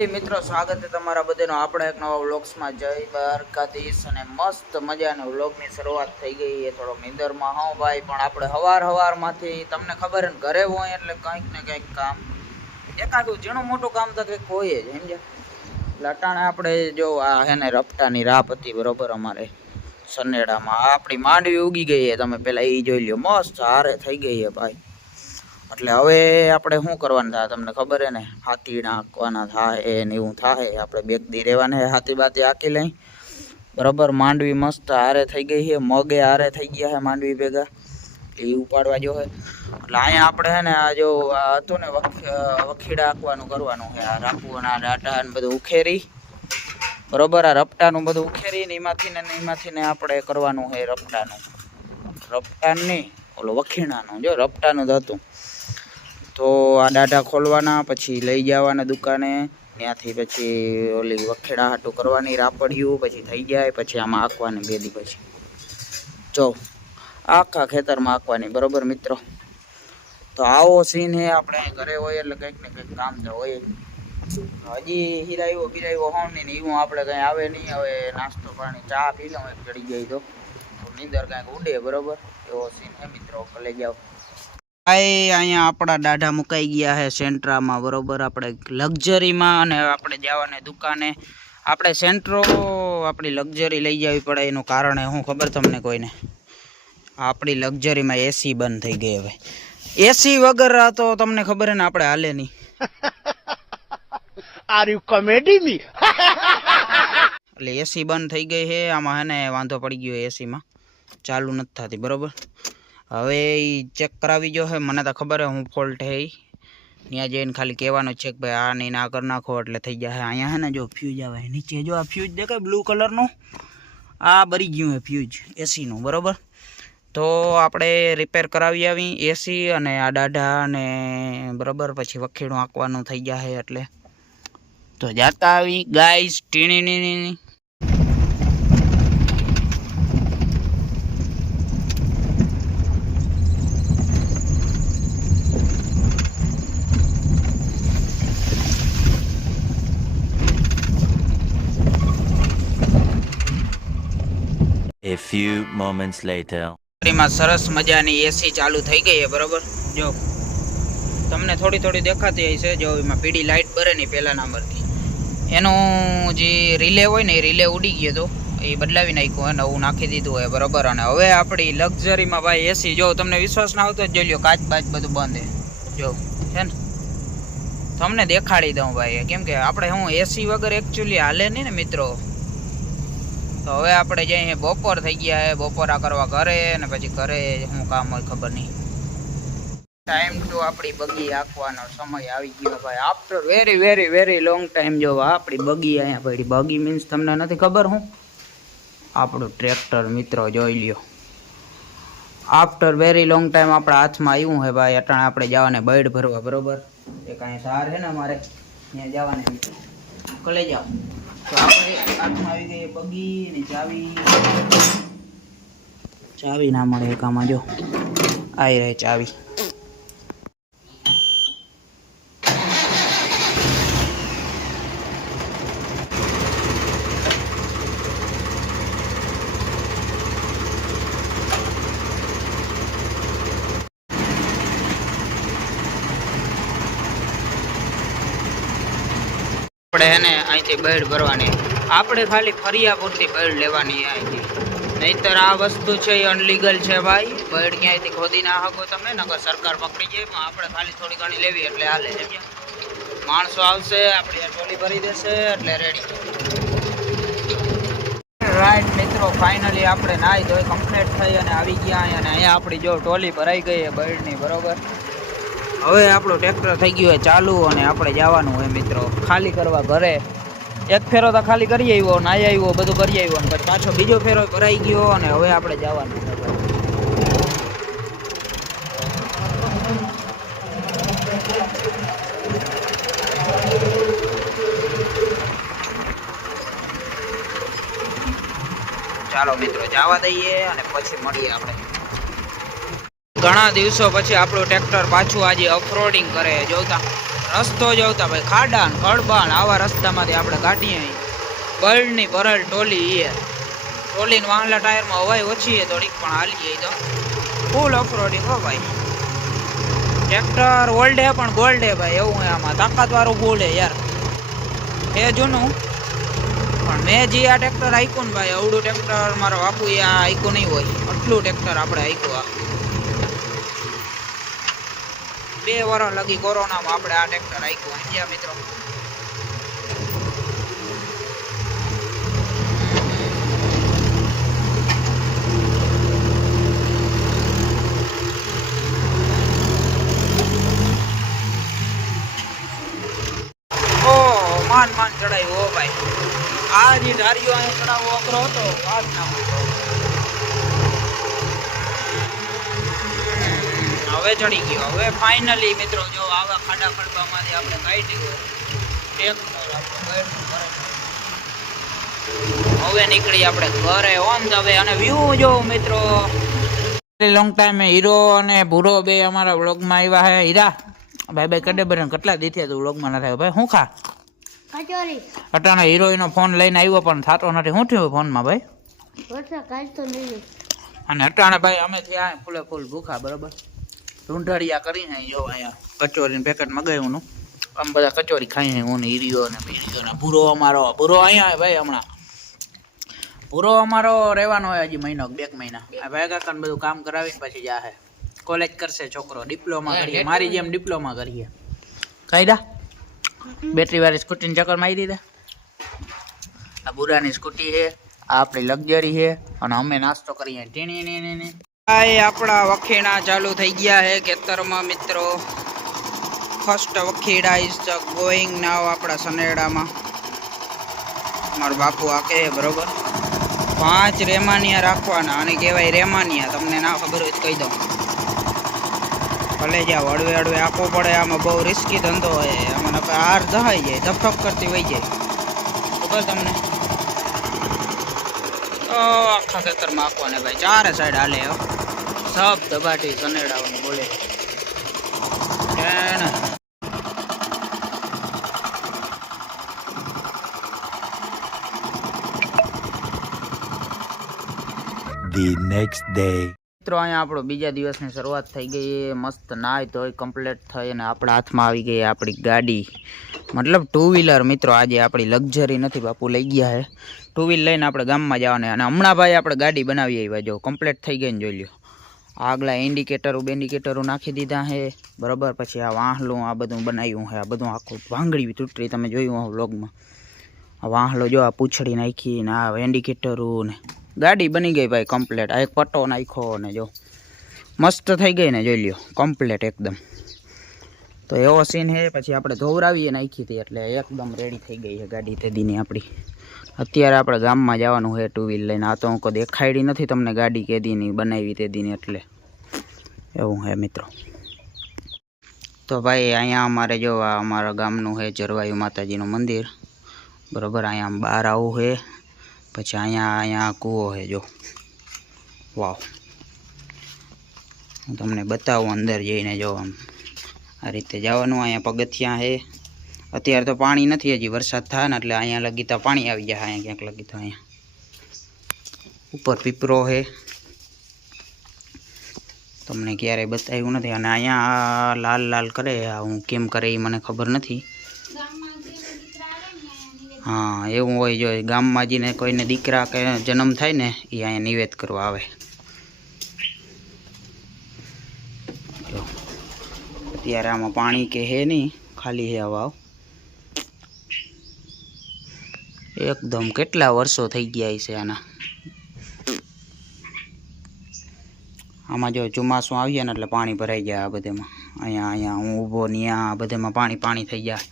મિત્રો સ્વાગત છે તમારા બધાનો આપણા એક નવા વ્લોગ્સમાં. જય દ્વારકાધીશ. અને મસ્ત મજાના વ્લોગની શરૂઆત થઈ ગઈ છે થોડોક નીંદરમાં. હા ભાઈ, પણ આપણે હવારમાંથી તમને ખબર ને ઘરે હોય એટલે કંઈક ને કંઈક કામ, એકાદું ઝીણું મોટું કામ તો કંઈક હોય જ, સમજ્યા. લટાણે આપણે જો આ હે ને રપટાની રાપ હતી બરોબર અમારે સનેડામાં. આપણી માંડવી ઉગી ગઈ છે, તમે પેલા એ જોઈ લ્યો, મસ્ત હારે થઈ ગઈ છે ભાઈ. એટલે હવે આપણે શું કરવાનું થાય તમને ખબર હે ને, હાથી નાખવાના થાય ને એવું થાય. આપણે બેક દી રહેવાને હાથી બાતી હાકી લઈ બરોબર. માંડવી મસ્ત હારે થઈ ગઈ છે, મગે હારે થઈ ગયા છે માંડવી ભેગા, એ ઉપાડવા જો હે. એટલે અહીંયા આપણે હે ને આ જો હતું ને વખીડા હાંકવાનું કરવાનું છે. આ રાખવાના ડાટા ને બધું ઉખેરી બરોબર, આ રપટાનું બધું ઉખેરી ને એમાંથી ને આપણે કરવાનું છે રપટાનું નહીં, ઓલો વખીણાનું, જો રપટાનું જ હતું. તો આ ડાટા ખોલવાના, પછી લઈ જવાના દુકાને, ત્યાંથી પછી ઓલી વખેડા હાટું કરવાની રાપડિયું, પછી થઈ જાય, પછી આમાં આંકવાની બેદી. પછી જો આખા ખેતરમાં આંકવાની બરોબર મિત્રો. તો આવો સીન હે. આપણે ઘરે હોય એટલે કંઈક ને કંઈક કામ તો હોય. હજી હિરાયો બિરાયો હોવ નહીં ને એવું આપણે કંઈ આવે નહીં. હવે નાસ્તો પાણી ચા પી લઉં, એક ચડી જાય તો નીંદર કાંઈક ઉડે બરોબર, એવો સીન હે મિત્રો. ભલે જાઓ. અહીંયા આપણા દાઢા મુકાઈ ગયા છે સેન્ટ્રામાં બરોબર, આપણે લક્ઝરીમાં. અને આપણે જવાને દુકાને. આપણે સેન્ટ્રો આપણી લક્ઝરી લઈ જવી પડે એનું કારણ શું ખબર તમને કોઈને? આપણી લક્ઝરીમાં એસી બંધ થઈ ગઈ. હવે એસી વગર તો તમને ખબર હે ને આપણે હાલે નહીં. આર યુ કોમેડી મી? એટલે એસી બંધ થઈ ગઈ છે આમાં, હે ને વાંધો પડી ગયો એસીમાં, ચાલુ નથી થતી બરોબર. હવે એ ચેક કરાવી જો હે, મને તો ખબર હે હું ફોલ્ટ હે. ત્યાં જઈને ખાલી કહેવાનું છે કે ભાઈ આ નહીં ના કરી નાખો એટલે થઈ જાય. અહીંયા હે ને જો ફ્યુઝ આવે નીચે, જો આ ફ્યુઝ દેખાય બ્લુ કલરનું, આ બરી ગયું હે ફ્યુઝ એસીનું બરોબર. તો આપણે રિપેર કરાવી આવી એસી અને આ દાઢા અને બરોબર, પછી વખીડું આંકવાનું થઈ જાય. એટલે તો જાતા આવી guys ટીણી. A few moments later. માં સરસ મજાની એસી ચાલુ થઈ ગઈ છે બરોબર. જો તમને થોડી દેખાતી હશે, જો એમાં પીળી લાઇટ બરે ને પહેલા નંબરથી, એનું જે રિલે હોય ને એ રિલે ઉડી ગયો તો એ બદલાવી નાખ્યું હોય, નવું નાખી દીધું હોય બરોબર. અને હવે આપણી લક્ઝરીમાં ભાઈ એસી, જો તમને વિશ્વાસ ના આવતો જોઈ લો, કાચ બાચ બધું બંધ છે જો છે ને, તમને દેખાડી દઉં ભાઈ. કેમ કે આપણે હું એસી વગર એકચ્યુઅલી હાલે નહીં ને મિત્રો. તો હવે આપણે જઈએ, બપોર થઈ ગયા હે, બપોરા કરવા ઘરે. અને પછી ઘરે શું કામ હોય ખબર નહીં. ટાઈમ ટુ આપણી બગી આંકવાનો સમય આવી ગયો ભાઈ. આફ્ટર વેરી લોંગ ટાઈમ જો આપણી બગી અહીંયા પડી. બગી મીન્સ તમને નથી ખબર હું? આપણું ટ્રેક્ટર મિત્રો જોઈ લ્યો. આફ્ટર વેરી લોંગ ટાઈમ આપણા હાથમાં આવ્યું હે ભાઈ. અટાણે આપણે જવાને બૈડ ભરવા બરોબર. એક અહીંયા સાર છે ને અમારે, ત્યાં જવાને મિત્રો, કલે જાઓ. તો આપણે હાથમાં આવી ગઈ બગી ની ચાવી ના મળે એકામાં, જો આવી રહે ચાવી. આપણે હે ને અહીંથી બેડ ભરવાની, આપણે ખાલી ફરિયા પૂરતી બેડ લેવાની અહીંથી. નહીતર આ વસ્તુ છે એ અનલીગલ છે ભાઈ. બેડ ક્યાંયથી ખોદી ના શકો તમે, નકર સરકાર પકડી જાય. પણ આપણે ખાલી થોડી ઘણી લેવી એટલે હાલે. માણસો આવશે, આપણી ટોલી ભરી દેશે એટલે રેડી. રાઈટ મિત્રો, ફાઇનલી આપણે નાહી ધોઈ કમ્પ્લીટ થઈ અને આવી ગયા. અને અહીંયા આપણી જો ટોલી ભરાઈ ગઈ છે બેડની બરોબર. હવે આપણું ટ્રેક્ટર થઈ ગયું હોય ચાલુ, અને આપણે જવાનું હોય મિત્રો ખાલી કરવા ઘરે. એક ફેરો તો ખાલી કરી આવ્યો, નાહી આવ્યો, બધું કરી આવ્યો, અને પછી પાછો બીજો ફેરો ભરાઈ ગયો. અને હવે આપણે જવાનું છે. ચાલો મિત્રો જવા દઈએ અને પછી મળીએ આપણે. ઘણા દિવસો પછી આપણું ટ્રેક્ટર પાછું આજે ઓફરોડિંગ કરે. જોતા રસ્તો જોતા ભાઈ ખાડા ને ખડબા ને આવા રસ્તામાંથી આપણે કાઢીએ બળની ભરલ ટોલી એ ટોલીને વાંગલા ટાયરમાં હવાઈ ઓછી થોડીક પણ હાલીએ તો ફૂલ ઓફરોડિંગ હો ભાઈ ટ્રેક્ટર ઓલ્ડ હે પણ ગોલ્ડ હે ભાઈ એવું હે આમાં તાકાત વાળું ફૂલ હે યાર એ જૂનું પણ મેં જે આ ટ્રેક્ટર આઈકું ને ભાઈ અવડું ટ્રેક્ટર મારો બાપુ એ આ આઈકું નહીં હોય આટલું ટ્રેક્ટર આપણે આઈકું આ 2 વર્ષ લગી કોરોનામાં આપણે આ ટ્રેક્ટર આઈકું સમજ્યા મિત્રો માન ચડાવ્યું હો ભાઈ આ જે ધારીઓ અહીંયા ચડાવવો અઘરો હતો વાત ના પૂછો હવે ચડી ગયો હવે ફાઇનલી મિત્રો જો આવા ખાડા ખડબામાંથી આપણે કાઢ્યું હવે નીકળી આપણે ઘરે ઓન ધ વે અને વ્યૂ જો મિત્રો લોંગ ટાઈમ હીરો અને ભૂરો બે અમારા વ્લોગમાં આવ્યા છે હીરા ભાઈ ભાઈ કડે બરે કેટલા દી થયા તું વ્લોગમાં ના થાય ભાઈ શું ખા અટાણે હીરોઈનો ફોન લઈને આવ્યો પણ થતો નથી શું થયું ફોનમાં ભાઈ અને અટાણે ભાઈ અમે ત્યાં ફૂલે ફૂલ ભૂખા બરોબર ઢૂંઢળિયા કરીને જો અહીંયા કચોરીનું પેકેટ મગાવ્યું આમ બધા કચોરી ખાઈ હું ને હીરીઓ ને પીરીઓ ને ભૂરો ભૂરો અહીંયા ભાઈ હમણાં ભૂરો અમારો રહેવાનો હોય હજી મહિનો 2 મહિના આ ભાઈ કાકાને બધું કામ કરાવીને પછી જાહે કોલેજ કરશે છોકરો ડિપ્લોમા કરીએ મારી જેમ ડિપ્લોમા કરીએ કાયદા બેટરી વાળી સ્કૂટીને ચક્કર મારી દીધા આ બુરાની સ્કૂટી છે આ આપણી લક્ઝરી છે અને અમે નાસ્તો કરીએ ટીણી આપણા વખેડા ચાલુ થઈ ગયા છે ખેતરમાં મિત્રો ફર્સ્ટ વખેડા ઇઝ ગોઈંગ નાવ આપણા સનેડામાં મારો બાપુ આકે બરોબર 5 રેમાનિયા રાખવાના અને કહેવાય રેમાનિયા તમને ના ખબર હોય તો કહી દઉં ભલે જ્યાં હળવે હળવે આપવો પડે આમાં બહુ રિસ્કી ધંધો હોય આમાં હાર જહાઈ જાય ધપધપ કરતી વહી જાય ખબર તમને આખા ખેતરમાં આખવાને ભાઈ 4 સાઈડ હાલે સબ દબાટી સનેડાઓને બોલે The next day. મિત્રો અહીંયા આપણો બીજા દિવસની શરૂઆત થઈ ગઈ મસ્ત નાય ધોઈ કમ્પ્લીટ થઈ અને આપણા હાથમાં આવી ગઈ આપણી ગાડી મતલબ 2 વ્હીલર મિત્રો આજે આપણી લક્ઝરી નથી બાપુ લઈ ગયા છે 2 વ્હીલ લઈને આપણે ગામમાં જવાના અને હમણાં ભાઈ આપણે ગાડી બનાવી આવ્યા જો કમ્પ્લીટ થઈ ગઈ ને જોઈ લ્યો આગલા ઇન્ડિકેટરો નાખી દીધા છે બરાબર પછી આ વાહલું આ બધું બનાવ્યું છે આ બધું આખું ભાંગડી તૂટરી તમે જોયું આ વ્લોગમાં આ વાહલો જો આ પૂંછડી નાખી ને આ ઇન્ડિકેટરો ને ગાડી બની ગઈ ભાઈ કમ્પ્લીટ આ એક પટ્ટો નાખ્યો ને જો મસ્ત થઈ ગઈ ને જોઈ લ્યો કમ્પ્લીટ એકદમ તો એવો સીન છે પછી આપણે ધોવરાવીએ નાખી હતી એટલે એકદમ રેડી થઈ ગઈ છે ગાડી તે દીની આપણી અત્યારે આપણે ગામમાં જવાનું છે 2 વ્હીલ લઈને આ તો હું કોઈ દેખાડી નથી તમને ગાડી કે દીની બનાવી તે દીની એટલે એવું છે મિત્રો તો ભાઈ અહીંયા અમારે જો આ અમારા ગામનું છે જરવાયુ માતાજીનું મંદિર બરાબર અહીંયા બહાર આવું છે પછી અહીંયા કૂવો છે જો વાવ હું તમને બતાવું અંદર જઈને જો આમ આ રીતે જવાનું અહીંયા પગથિયાં છે અત્યારે તો પાણી નથી હજી વરસાદ થાય ને એટલે અહીંયા લગી તો પાણી આવી જાય અહીંયા ક્યાંક લગી તો અહીંયા ઉપર પીપરો છે તમને ક્યારેય બતાવ્યું નથી અને અહીંયા લાલ લાલ કરે હું કેમ કરે એ મને ખબર નથી હા એવું હોય જો ગામમાં જઈને કોઈને દીકરા કે જન્મ થાય ને એ અહીંયા નિવેદ કરવા આવે જો અત્યારે આમાં પાણી કે હે નહીં ખાલી હે વાવ એકદમ કેટલા વર્ષો થઈ ગયા છે આના આમાં જો ચોમાસું આવીએ ને એટલે પાણી ભરાઈ જાય આ બધેમાં અહીંયા હું ઊભો ને આ બધેમાં પાણી થઈ જાય